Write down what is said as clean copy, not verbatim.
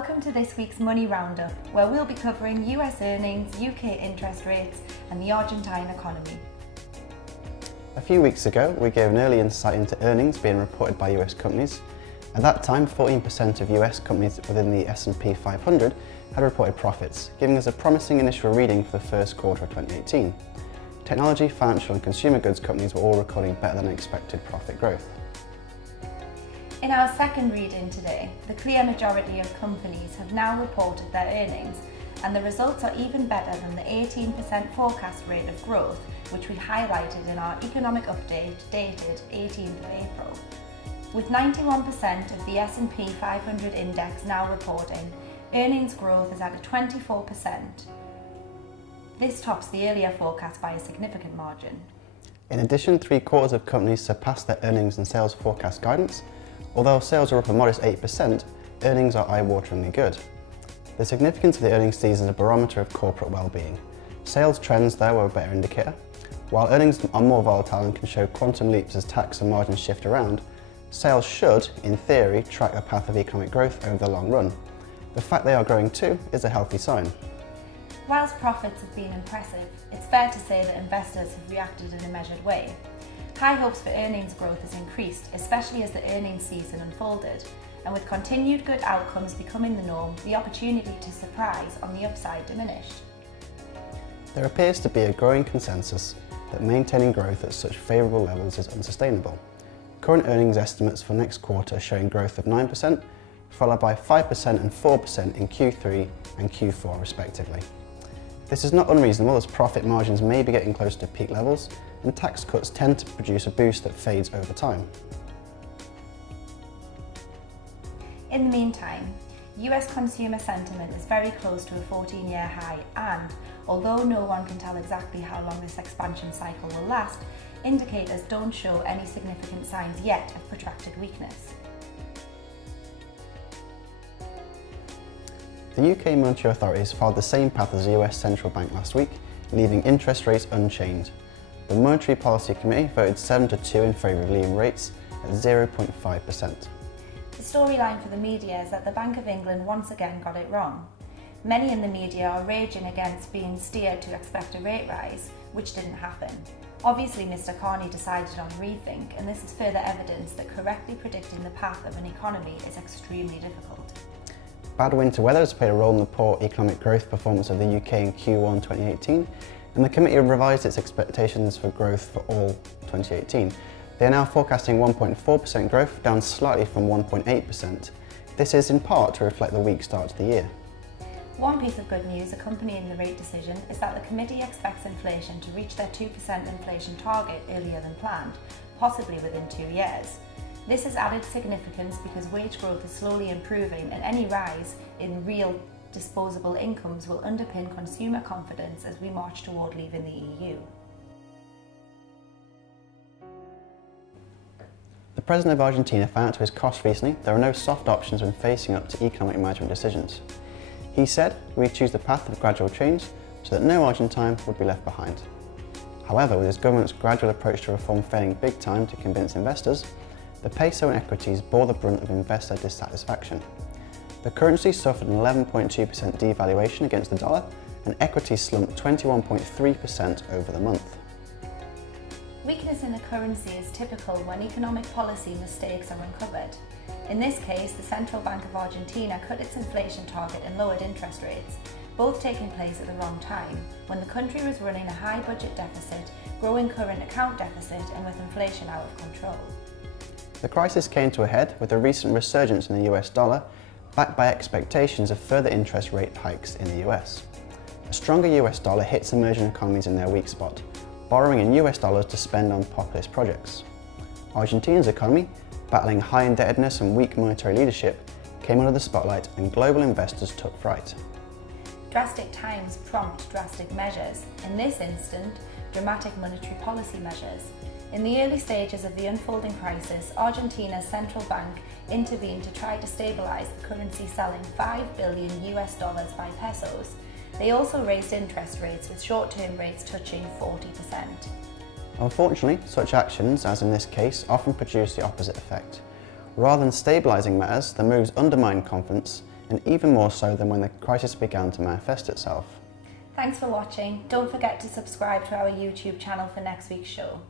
Welcome to this week's Money Roundup, where we'll be covering US earnings, UK interest rates and the Argentine economy. A few weeks ago, we gave an early insight into earnings being reported by US companies. At that time, 14% of US companies within the S&P 500 had reported profits, giving us a promising initial reading for the first quarter of 2018. Technology, financial and consumer goods companies were all recording better than expected profit growth. In our second reading today, the clear majority of companies have now reported their earnings, and the results are even better than the 18% forecast rate of growth, which we highlighted in our economic update dated 18th of April. With 91% of the S&P 500 index now reporting, earnings growth is at 24%. This tops the earlier forecast by a significant margin. In addition, 3/4 of companies surpassed their earnings and sales forecast guidance. Although sales are up a modest 8%, earnings are eye-wateringly good. The significance of the earnings season is a barometer of corporate well-being. Sales trends, though, are a better indicator. While earnings are more volatile and can show quantum leaps as tax and margins shift around, sales should, in theory, track the path of economic growth over the long run. The fact they are growing too is a healthy sign. Whilst profits have been impressive, it's fair to say that investors have reacted in a measured way. High hopes for earnings growth has increased, especially as the earnings season unfolded, and with continued good outcomes becoming the norm, the opportunity to surprise on the upside diminished. There appears to be a growing consensus that maintaining growth at such favourable levels is unsustainable. Current earnings estimates for next quarter are showing growth of 9%, followed by 5% and 4% in Q3 and Q4 respectively. This is not unreasonable, as profit margins may be getting close to peak levels, and tax cuts tend to produce a boost that fades over time. In the meantime, US consumer sentiment is very close to a 14-year high and, although no one can tell exactly how long this expansion cycle will last, indicators don't show any significant signs yet of protracted weakness. The UK monetary authorities followed the same path as the US central bank last week, leaving interest rates unchanged. The Monetary Policy Committee voted 7-2 in favour of leaving rates at 0.5%. The storyline for the media is that the Bank of England once again got it wrong. Many in the media are raging against being steered to expect a rate rise, which didn't happen. Obviously, Mr. Carney decided on rethink, and this is further evidence that correctly predicting the path of an economy is extremely difficult. Bad winter weather has played a role in the poor economic growth performance of the UK in Q1 2018, and the committee revised its expectations for growth for all 2018. They are now forecasting 1.4% growth, down slightly from 1.8%. This is in part to reflect the weak start to the year. One piece of good news accompanying the rate decision is that the committee expects inflation to reach their 2% inflation target earlier than planned, possibly within 2 years. This has added significance because wage growth is slowly improving, and any rise in real disposable incomes will underpin consumer confidence as we march toward leaving the EU. The President of Argentina found out to his cost recently there are no soft options when facing up to economic management decisions. He said, "We choose the path of gradual change so that no Argentine would be left behind." However, with his government's gradual approach to reform failing big time to convince investors, the peso and equities bore the brunt of investor dissatisfaction. The currency suffered an 11.2% devaluation against the dollar, and equities slumped 21.3% over the month. Weakness in the currency is typical when economic policy mistakes are uncovered. In this case, the Central Bank of Argentina cut its inflation target and lowered interest rates, both taking place at the wrong time, when the country was running a high budget deficit, growing current account deficit, and with inflation out of control. The crisis came to a head with a recent resurgence in the US dollar, backed by expectations of further interest rate hikes in the US. A stronger US dollar hits emerging economies in their weak spot, borrowing in US dollars to spend on populist projects. Argentina's economy, battling high indebtedness and weak monetary leadership, came under the spotlight, and global investors took fright. Drastic times prompt drastic measures. In this instant, dramatic monetary policy measures. In the early stages of the unfolding crisis, Argentina's central bank intervened to try to stabilize the currency, selling $5 billion by pesos. They also raised interest rates, with short-term rates touching 40%. Unfortunately, such actions, as in this case, often produce the opposite effect. Rather than stabilising matters, the moves undermine confidence and even more so than when the crisis began to manifest itself. Thanks for watching. Don't forget to subscribe to our YouTube channel for next week's show.